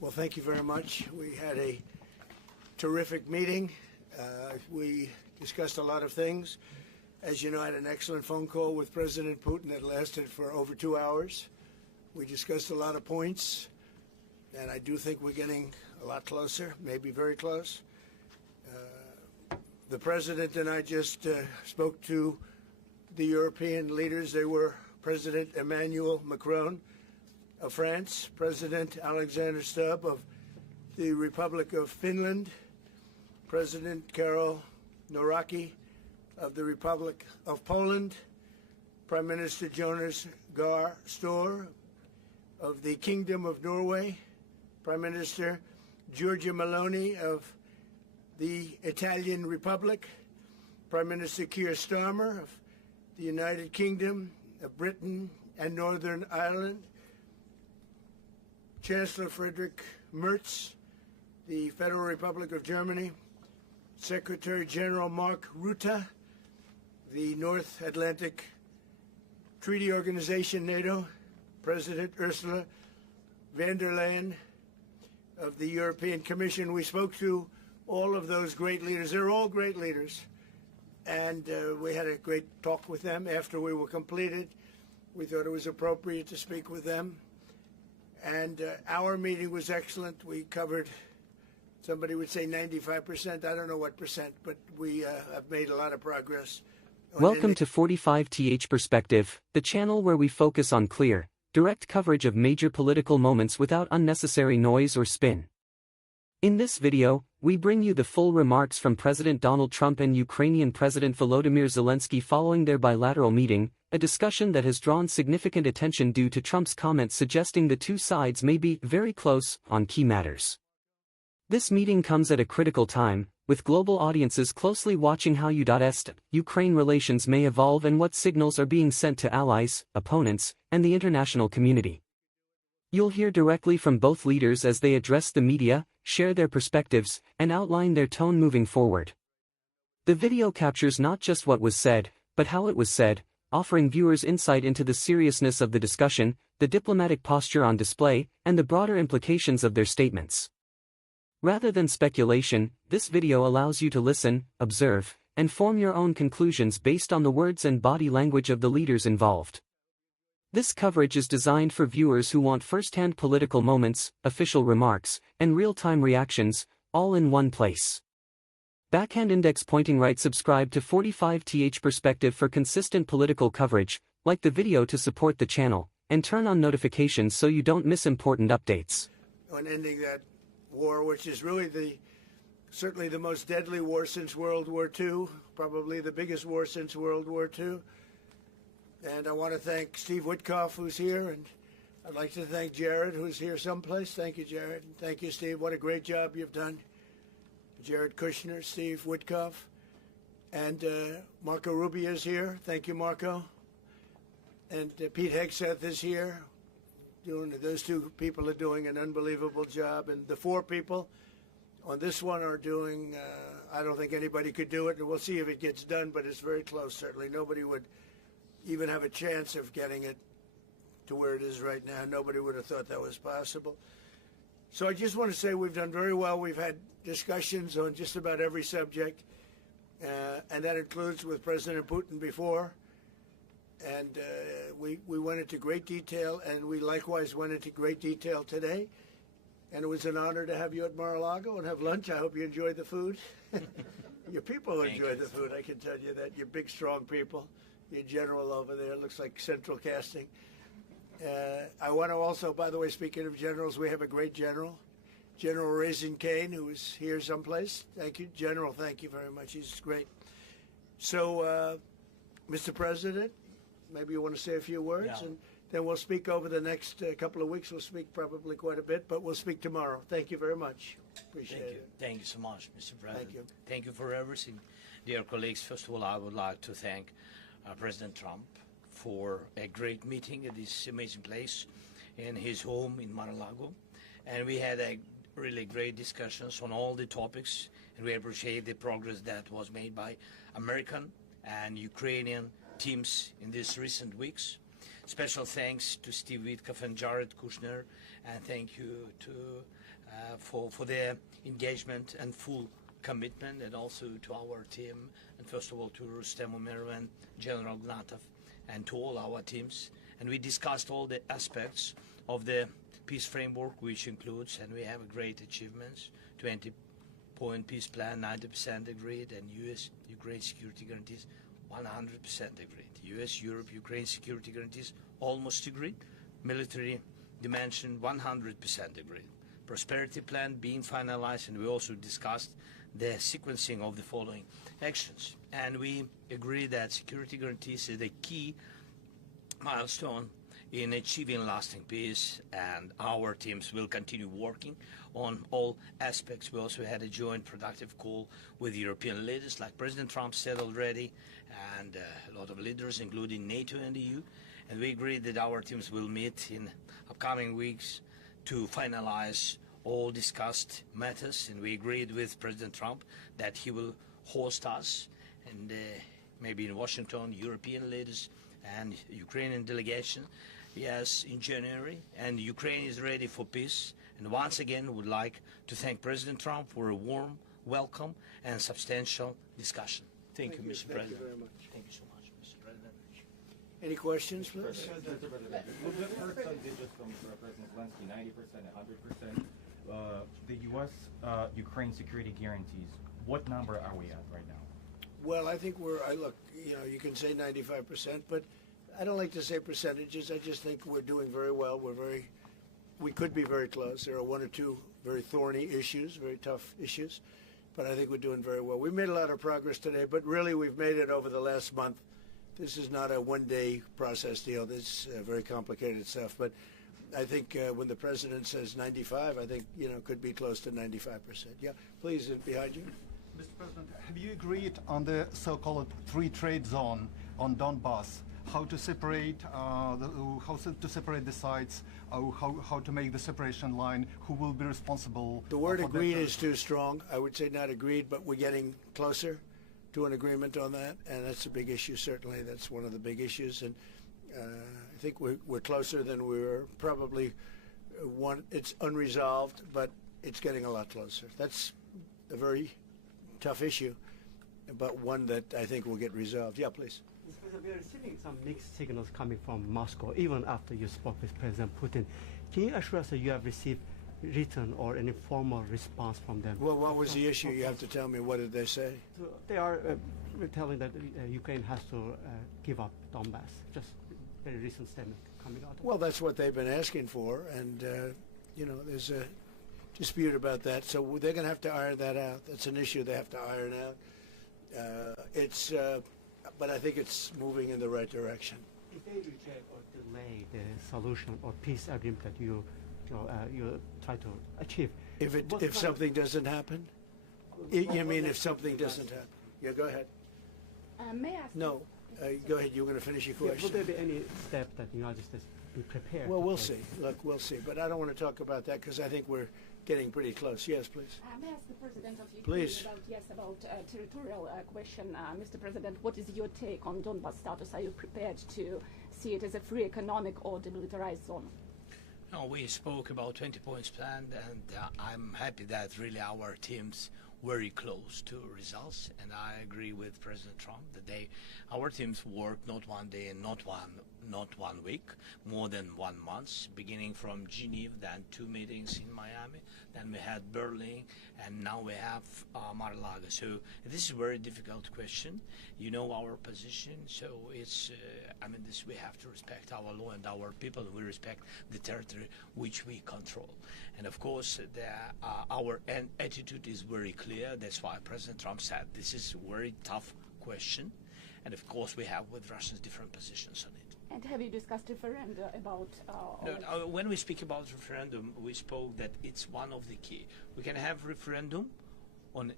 Well, thank you very much. We had a terrific meeting. We discussed a lot of things. As you know, I had an excellent phone call with President Putin that lasted for over 2 hours. We discussed a lot of points, and I do think we're getting a lot closer, maybe very close. The President and I just spoke to the European leaders. They were President Emmanuel Macron of France, President Alexander Stubb of the Republic of Finland, President Karol Nawrocki of the Republic of Poland, Prime Minister Jonas Gahr Store of the Kingdom of Norway, Prime Minister Giorgia Meloni of the Italian Republic, Prime Minister Keir Starmer of the United Kingdom of Britain and Northern Ireland, Chancellor Friedrich Merz, the Federal Republic of Germany, Secretary General Mark Rutte, the North Atlantic Treaty Organization, NATO, President Ursula von der Leyen of the European Commission. We spoke to all of those great leaders. They're all great leaders. And we had a great talk with them after we were completed. We thought it was appropriate to speak with them. And our meeting was excellent. We covered, somebody would say 95%. I don't know what percent, but we have made a lot of progress. Welcome to 45th Perspective, the channel where we focus on clear, direct coverage of major political moments without unnecessary noise or spin. In this video, we bring you the full remarks from President Donald Trump and Ukrainian President Volodymyr Zelensky following their bilateral meeting, a discussion that has drawn significant attention due to Trump's comments suggesting the two sides may be very close on key matters. This meeting comes at a critical time, with global audiences closely watching how U.S.-Ukraine relations may evolve and what signals are being sent to allies, opponents, and the international community. You'll hear directly from both leaders as they address the media, share their perspectives, and outline their tone moving forward. The video captures not just what was said, but how it was said, offering viewers insight into the seriousness of the discussion, the diplomatic posture on display, and the broader implications of their statements. Rather than speculation, this video allows you to listen, observe, and form your own conclusions based on the words and body language of the leaders involved. This coverage is designed for viewers who want first-hand political moments, official remarks, and real-time reactions, all in one place. Backhand index pointing right. Subscribe to 45th Perspective for consistent political coverage, like the video to support the channel, and turn on notifications so you don't miss important updates. On ending that war, which is really certainly the most deadly war since World War II, probably the biggest war since World War II. And I want to thank Steve Witkoff, who's here, and I'd like to thank Jared, who's here someplace. Thank you, Jared. And thank you, Steve. What a great job you've done. Jared Kushner, Steve Witkoff, and Marco Rubio is here. Thank you, Marco. And Pete Hegseth is here. Those two people are doing an unbelievable job. And the four people on this one are doing, I don't think anybody could do it. And we'll see if it gets done, but it's very close, certainly. Nobody would even have a chance of getting it to where it is right now. Nobody would have thought that was possible. So I just want to say we've done very well. We've had discussions on just about every subject, and that includes with President Putin before. And we went into great detail, and we likewise went into great detail today. And it was an honor to have you at Mar-a-Lago and have lunch. I hope you enjoyed the food. Your people enjoyed the food, I can tell you that. You're big, strong people. Your general over there looks like central casting. I want to also, by the way, speaking of generals, we have a great general, General Raisin Kane, who is here someplace. Thank you, General. Thank you very much. He's great. So, Mr. President, maybe you want to say a few words, and then we'll speak over the next couple of weeks. We'll speak probably quite a bit, but we'll speak tomorrow. Thank you very much. Appreciate it. Thank you so much, Mr. President. Thank you. Thank you for everything. Dear colleagues, first of all, I would like to thank President Trump for a great meeting at this amazing place in his home in Mar-a-Lago. And we had a really great discussions on all the topics, and we appreciate the progress that was made by American and Ukrainian teams in these recent weeks. Special thanks to Steve Witkoff and Jared Kushner, and thank you to for their engagement and full commitment, and also to our team, and first of all to Rustem Umerov and General Gnatov, and to all our teams. And we discussed all the aspects of the peace framework, which includes, and we have great achievements, 20-point peace plan, 90% agreed, and U.S.-Ukraine security guarantees, 100% agreed. U.S.-Europe, Ukraine security guarantees, almost agreed. Military dimension, 100% agreed. Prosperity plan being finalized, and we also discussed the sequencing of the following actions. And we agree that security guarantees is the key milestone in achieving lasting peace, and our teams will continue working on all aspects. We also had a joint productive call with European leaders, like President Trump said already, and a lot of leaders, including NATO and the EU. And we agreed that our teams will meet in upcoming weeks to finalize all discussed matters. And we agreed with President Trump that he will host us, and maybe in Washington, European leaders and Ukrainian delegation, yes, in January. And Ukraine is ready for peace. And once again, would like to thank President Trump for a warm welcome and substantial discussion. Thank you, Mr. President. Thank you very much. Thank you so much, Mr. President. Any questions, please? We've heard some digits from President Zelensky, 90%, 100%. The U.S.-Ukraine security guarantees, what number are we at right now? Well, I think look, you can say 95%, but I don't like to say percentages. I just think we're doing very well. We could be very close. There are one or two very thorny issues, very tough issues, but I think we're doing very well. We made a lot of progress today, but really we've made it over the last month. This is not a one-day process deal. This is very complicated stuff, but I think when the president says 95, I think, could be close to 95%. Yeah, please, behind you. Mr. President, have you agreed on the so-called free trade zone on Donbass? How to separate the sites? How to make the separation line? Who will be responsible? The word agreed is too strong. I would say not agreed, but we're getting closer to an agreement on that, and that's a big issue. Certainly, that's one of the big issues, and I think we're closer than we were. Probably it's unresolved, but it's getting a lot closer. That's a very tough issue, but one that I think will get resolved. Yeah, please. We are receiving some mixed signals coming from Moscow, even after you spoke with President Putin. Can you assure us that you have received written or an informal response from them? Well, what was the issue? You have to tell me. What did they say? So they are telling that Ukraine has to give up Donbass. Just a very recent statement coming out. Well, that's what they've been asking for, and there's a dispute about that. So they're going to have to iron that out. That's an issue they have to iron out. But I think it's moving in the right direction. If they reject or delay the solution or peace agreement that you try to achieve, if something doesn't happen, you mean if something doesn't happen? Yeah, go ahead. May I ask? No, go ahead. You're going to finish your question. Will there be any step that the United States be prepared? Well, we'll see. Look, we'll see. But I don't want to talk about that because I think we're getting pretty close. Yes, please. May I ask the President of Ukraine Please. about territorial question? Mr. President, what is your take on Donbass status? Are you prepared to see it as a free economic or demilitarized zone? No, we spoke about 20 points plan, and I'm happy that really our teams very close to results, and I agree with President Trump that our teams worked not one day and not one week, more than 1 month, beginning from Geneva, then 2 meetings in Miami, then we had Berlin, and now we have Mar-a-Lago. So this is a very difficult question. You know our position, so it's, we have to respect our law and our people, and we respect the territory which we control. And of course, our attitude is very clear. That's why President Trump said this is a very tough question. And of course, we have with Russians different positions on it. And have you discussed referenda about? No, when we speak about referendum, we spoke that it's one of the key. We can have referendum on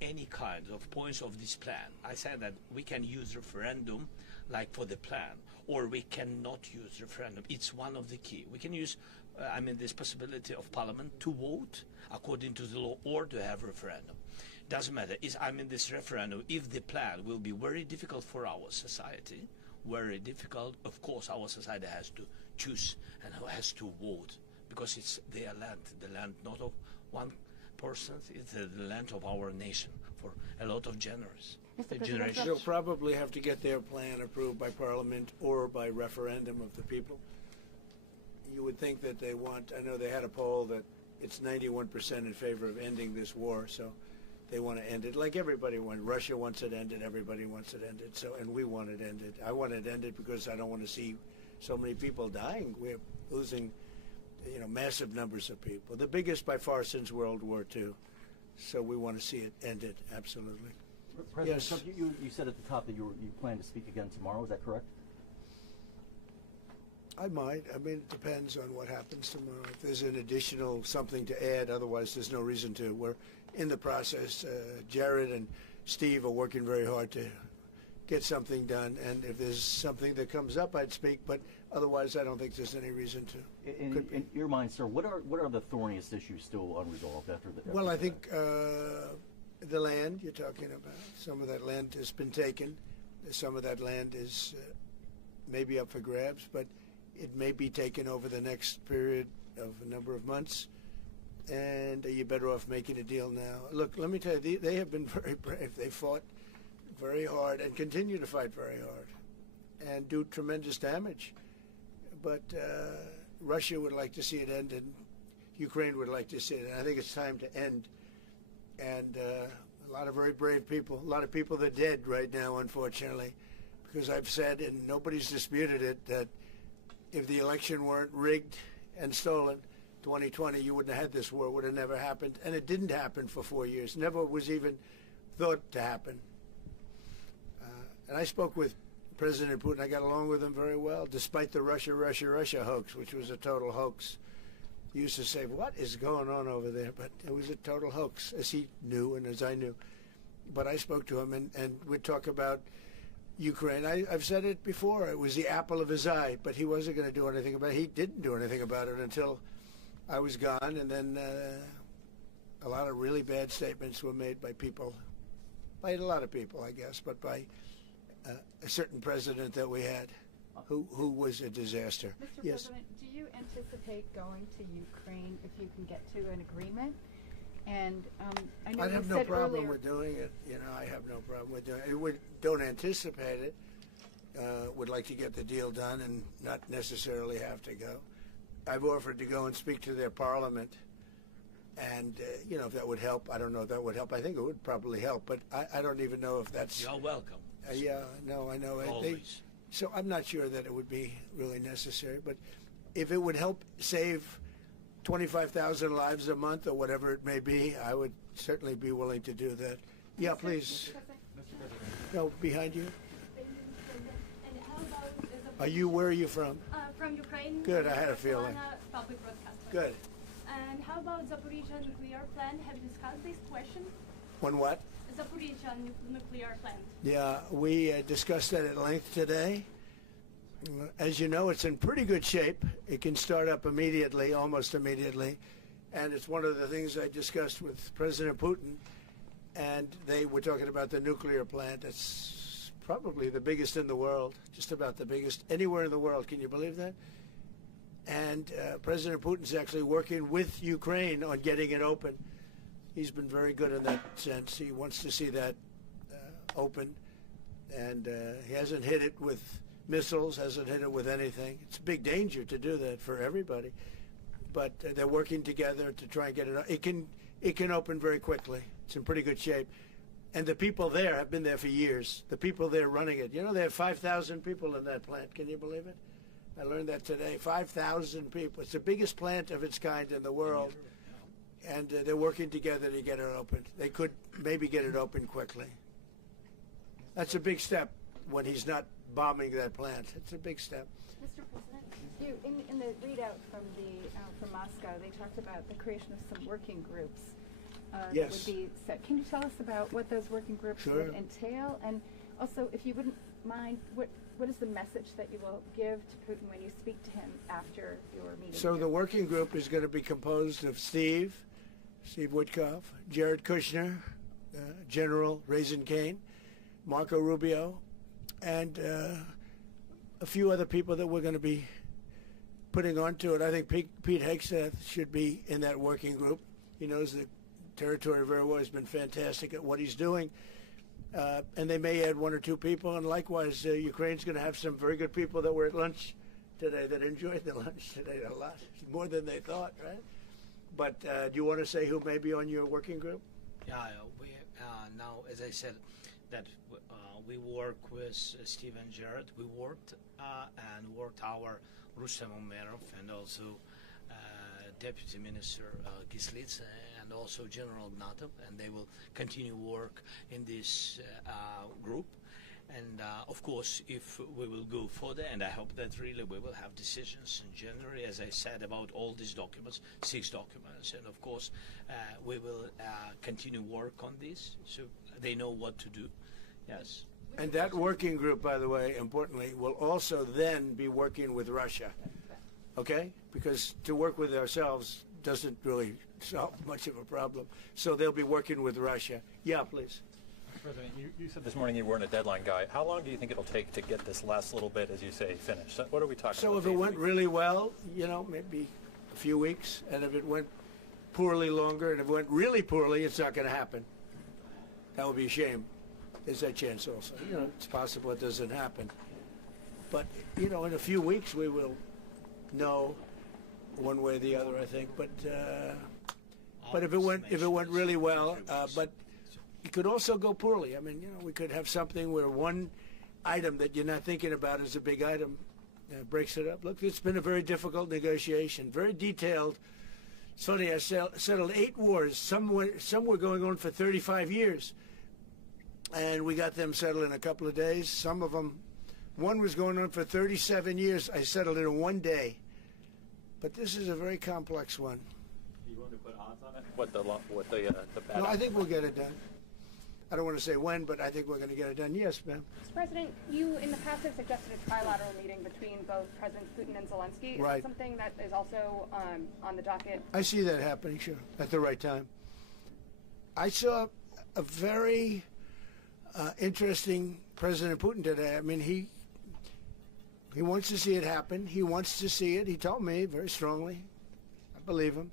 any kind of points of this plan. I said that we can use referendum like for the plan, or we cannot use referendum. It's one of the key. We can use, this possibility of Parliament to vote according to the law or to have referendum. Doesn't matter. This referendum, if the plan will be very difficult for our society, very difficult. Of course, our society has to choose and has to vote because it's their land, the land not of one person, it's the land of our nation for a lot of generations. They'll probably have to get their plan approved by Parliament or by referendum of the people. You would think that they want, I know they had a poll that it's 91% in favor of ending this war, so they want to end it like everybody wants. Russia wants it ended, everybody wants it ended, so, and we want it ended. I want it ended because I don't want to see so many people dying. We're losing, massive numbers of people, the biggest by far since World War II. So we want to see it ended, absolutely. President Yes. Trump, you said at the top that you plan to speak again tomorrow. Is that correct? I might. I mean, it depends on what happens tomorrow. If there's an additional something to add, otherwise there's no reason to. We're in the process. Jared and Steve are working very hard to get something done, and if there's something that comes up, I'd speak, but otherwise I don't think there's any reason to. In your mind, sir, what are the thorniest issues still unresolved after the? Well, I think the land you're talking about, some of that land has been taken. Some of that land is maybe up for grabs, but it may be taken over the next period of a number of months. And you're better off making a deal now. Look, let me tell you, they have been very brave. They fought very hard and continue to fight very hard and do tremendous damage. But Russia would like to see it end, and Ukraine would like to see it. And I think it's time to end. And a lot of very brave people, a lot of people that are dead right now, unfortunately, because I've said, and nobody's disputed it, that if the election weren't rigged and stolen, 2020, you wouldn't have had this war. It would have never happened. And it didn't happen for 4 years. Never was even thought to happen. And I spoke with President Putin. I got along with him very well, despite the Russia hoax, which was a total hoax. He used to say, what is going on over there? But it was a total hoax, as he knew and as I knew. But I spoke to him, and we'd talk about Ukraine. I've said it before. It was the apple of his eye, but he wasn't going to do anything about it. He didn't do anything about it until I was gone, and then a lot of really bad statements were made by people, by a lot of people, I guess, but by a certain president that we had who was a disaster. Mr. Yes. President, do you anticipate going to Ukraine if you can get to an agreement? And I know I you have no said problem earlier, with doing it. I have no problem with doing it. Don't anticipate it. Would like to get the deal done and not necessarily have to go. I've offered to go and speak to their parliament, and if that would help. I don't know if that would help. I think it would probably help, but I don't even know if that's. You're welcome. Yeah, no, I know. Always. So I'm not sure that it would be really necessary, but if it would help save 25,000 lives a month or whatever it may be, I would certainly be willing to do that. Yeah, please. No, behind you. And how about Where are you from? from Ukraine? Good, I had a feeling. Public broadcaster. Good. And how about Zaporizhia nuclear plant? Have you discussed this question? On what? Zaporizhia nuclear plant. Yeah, we discussed that at length today. As you know, it's in pretty good shape. It can start up immediately, almost immediately. And it's one of the things I discussed with President Putin. And they were talking about the nuclear plant. It's probably the biggest in the world, just about the biggest anywhere in the world. Can you believe that? And President Putin's actually working with Ukraine on getting it open. He's been very good in that sense. He wants to see that open. And he hasn't hit it with missiles, hasn't hit it with anything. It's a big danger to do that for everybody. But they're working together to try and get it. It can open very quickly. It's in pretty good shape. And the people there have been there for years. The people there running it. They have 5,000 people in that plant. Can you believe it? I learned that today. 5,000 people. It's the biggest plant of its kind in the world. And they're working together to get it open. They could maybe get it open quickly. That's a big step when he's not bombing that plant. It's a big step. Mr. President, in the readout from Moscow, they talked about the creation of some working groups. Yes. That would be set. Can you tell us about what those working groups Sure. would entail? And also, if you wouldn't mind, what is the message that you will give to Putin when you speak to him after your meeting? So the working group is going to be composed of Steve Witkoff, Jared Kushner, General Raisin Kane, Marco Rubio, and a few other people that we're going to be putting onto it. I think Pete Hegseth should be in that working group. He knows the territory very well. He's been fantastic at what he's doing. And they may add one or two people. And likewise, Ukraine's going to have some very good people that were at lunch today that enjoyed the lunch today a lot, more than they thought, right? But do you want to say who may be on your working group? Yeah, we now, as I said, that we work with Steven Jarrett. We worked our Rustem Umerov and also Deputy Minister Gislitz and also General Gnatov, and they will continue work in this group. And of course, if we will go further, and I hope that really we will have decisions in January, as I said, about all these documents, 6 documents, and of course, we will continue work on this, so they know what to do. Yes. And that working group, by the way, importantly, will also then be working with Russia, okay? Because to work with ourselves doesn't really solve much of a problem. So they'll be working with Russia. Yeah, please. President, you said this morning you weren't a deadline guy. How long do you think it'll take to get this last little bit, as you say, finished? What are we talking about? So if it went really well, you know, maybe a few weeks. And if it went poorly, longer. And if it went really poorly, it's not going to happen. That would be a shame. There's that chance also. You know, it's possible it doesn't happen. But, you know, in a few weeks we will know one way or the other, I think. But if it went really well, but it could also go poorly. I mean, you know, we could have something where one item that you're not thinking about is a big item breaks it up. Look, it's been a very difficult negotiation, very detailed. It's funny, I settled 8 wars. Some were going on for 35 years. And we got them settled in a couple of days. Some of them, one was going on for 37 years. I settled it in 1 day. But this is a very complex one. Do you want to put odds on it? What the bad? No, I think we'll get it done. I don't want to say when, but I think we're going to get it done. Yes, ma'am. Mr. President, you in the past have suggested a trilateral meeting between both President Putin and Zelensky. Right. Is that something that is also on the docket? I see that happening, sure, at the right time. I saw a very interesting President Putin today. I mean, he wants to see it happen. He wants to see it. He told me very strongly. I believe him.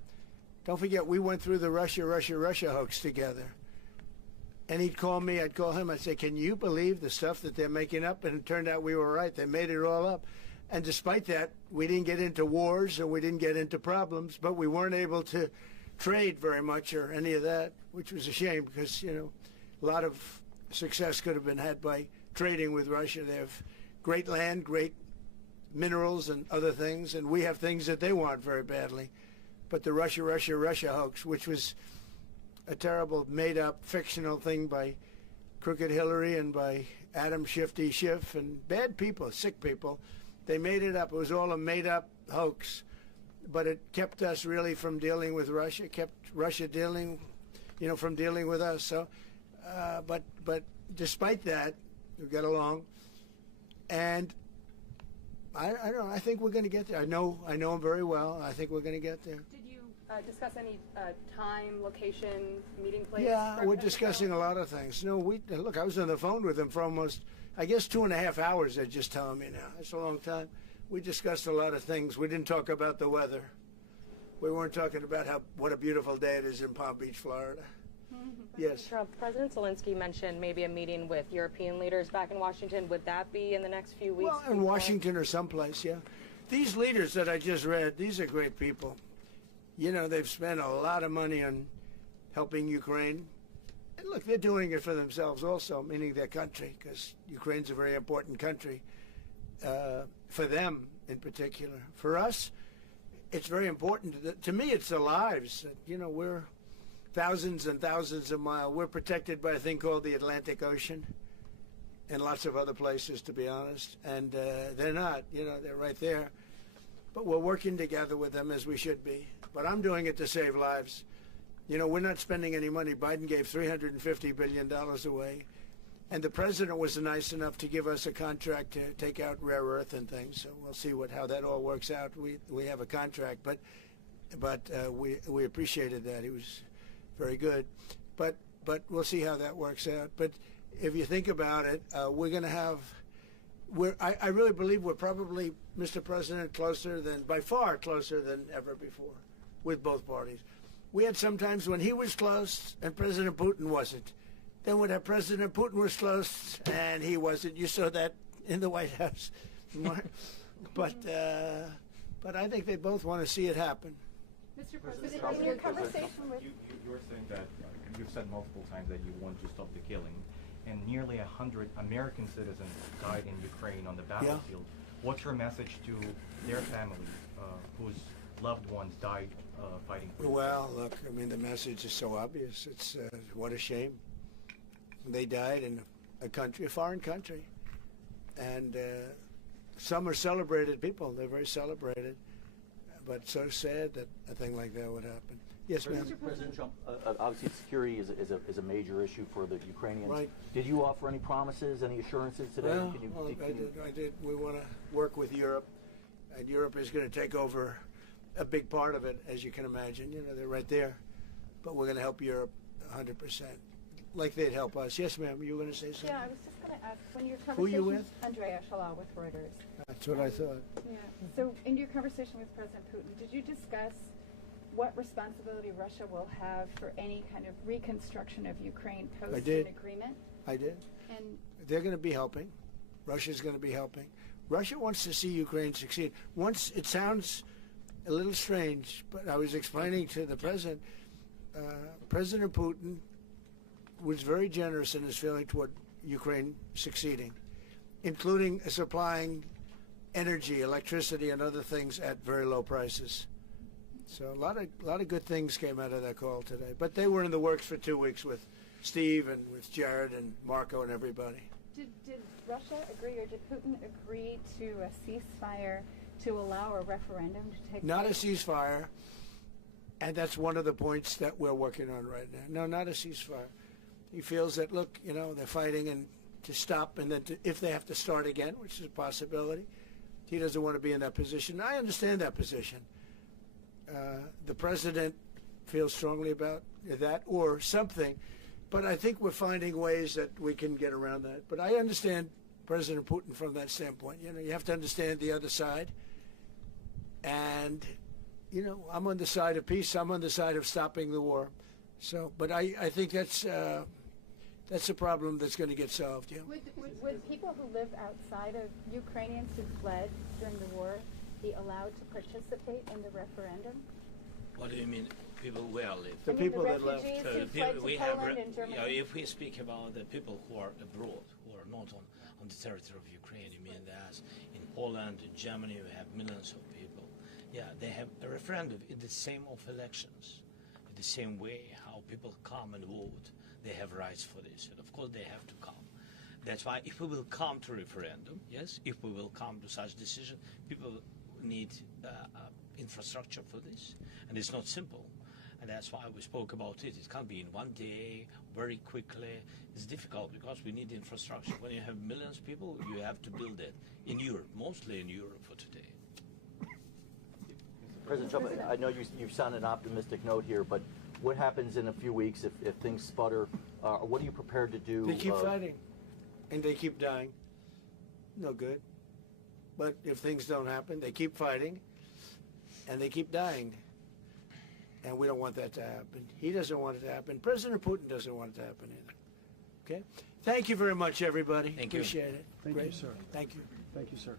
Don't forget, we went through the Russia hoax together. And he'd call me, I'd call him, I'd say, can you believe the stuff that they're making up? And it turned out we were right. They made it all up. And despite that, we didn't get into wars or we didn't get into problems, but we weren't able to trade very much or any of that, which was a shame because, you know, a lot of success could have been had by trading with Russia. They have great land, great minerals and other things, and we have things that they want very badly. But the Russia hoax, which was a terrible made-up fictional thing by Crooked Hillary and by Adam Shifty Schiff and bad people, sick people, they made it up. It was all a made-up hoax, but it kept us really from dealing with Russia, kept Russia dealing, you know, from dealing with us. So, but despite that, we got along, and I don't know. I think we're going to get there. I know him very well. I think we're going to get there. Did you discuss any time, location, meeting place? Yeah, we're discussing a lot of things. No, look, I was on the phone with him for almost, I guess, 2.5 hours. They're just telling me now. That's a long time. We discussed a lot of things. We didn't talk about the weather. We weren't talking about what a beautiful day it is in Palm Beach, Florida. Yes. Trump, President Zelensky mentioned maybe a meeting with European leaders back in Washington. Would that be in the next few weeks? Well, in Washington or someplace, yeah. These leaders that I just read, these are great people. You know, they've spent a lot of money on helping Ukraine. And look, they're doing it for themselves also, meaning their country, because Ukraine's a very important country for them in particular. For us, it's very important. To me, it's the lives. You know, we're thousands and thousands of miles. We're protected by a thing called the Atlantic Ocean and lots of other places, to be honest. And they're not, you know, they're right there. But we're working together with them as we should be. But I'm doing it to save lives. You know, we're not spending any money. Biden gave $350 billion away. And the president was nice enough to give us a contract to take out rare earth and things. So we'll see how that all works out. We have a contract, but we appreciated that. He was very good. But we'll see how that works out. But if you think about it, we're going to have I really believe we're probably, Mr. President, by far closer than ever before with both parties. We had some times when he was close and President Putin wasn't. Then when President Putin was close and he wasn't. You saw that in the White House. But I think they both want to see it happen. Mr. President, in your conversation with... You're saying that, you've said multiple times that you want to stop the killing, and nearly 100 American citizens died in Ukraine on the battlefield. What's your message to their families whose loved ones died fighting for Well, look, I mean, the message is so obvious. It's what a shame. They died in a foreign country. And some are celebrated people. They're very celebrated. But so sad that a thing like that would happen. Yes, ma'am. President Trump, obviously security is a major issue for the Ukrainians. Right. Did you offer any promises, any assurances today? Well, I did. We want to work with Europe, and Europe is going to take over a big part of it, as you can imagine. You know, they're right there. But we're going to help Europe 100%, like they'd help us. Yes, ma'am, you were going to say something? Yeah, I was just going to ask, when your conversation... Who are you with? Andrea Shalal with Reuters. That's what I thought. Yeah. So in your conversation with President Putin, did you discuss what responsibility Russia will have for any kind of reconstruction of Ukraine post an agreement? I did. And they're going to be helping. Russia's going to be helping. Russia wants to see Ukraine succeed. Once it sounds a little strange, but I was explaining to the president, President Putin was very generous in his feeling toward Ukraine succeeding, including supplying energy, electricity, and other things at very low prices. So a lot of good things came out of that call today. But they were in the works for 2 weeks with Steve and with Jared and Marco and everybody. Did Russia agree, or did Putin agree to a ceasefire to allow a referendum to take place? Not a ceasefire, and that's one of the points that we're working on right now. No, not a ceasefire. He feels that, look, you know, they're fighting and to stop, and then if they have to start again, which is a possibility, he doesn't want to be in that position. I understand that position. The president feels strongly about that or something, but I think we're finding ways that we can get around that. But I understand President Putin from that standpoint. You know, you have to understand the other side. And, you know, I'm on the side of peace. I'm on the side of stopping the war. So, but I think that's a problem that's going to get solved. Yeah. Would people who live outside of Ukrainians who fled during the war be allowed to participate in the referendum? What do you mean, people where live? The people that left. Who fled to Poland and Germany. If we speak about the people who are abroad, who are not on the territory of Ukraine, you mean that in Poland, in Germany, we have millions of people. Yeah, they have a referendum in the same of elections, in the same way how people come and vote. They have rights for this, and of course they have to come. That's why if we will come to referendum, yes, if we will come to such decision, people need infrastructure for this, and it's not simple. And that's why we spoke about it. It can't be in one day, very quickly. It's difficult because we need infrastructure. When you have millions of people, you have to build it in Europe, mostly in Europe for today. President Trump, I know you sound an optimistic note here, but what happens in a few weeks if things sputter? What are you prepared to do? They keep fighting, and they keep dying. No good. But if things don't happen, they keep fighting, and they keep dying. And we don't want that to happen. He doesn't want it to happen. President Putin doesn't want it to happen either. Okay? Thank you very much, everybody. Thank you. Appreciate it. Thank you, sir. Thank you. Thank you, sir.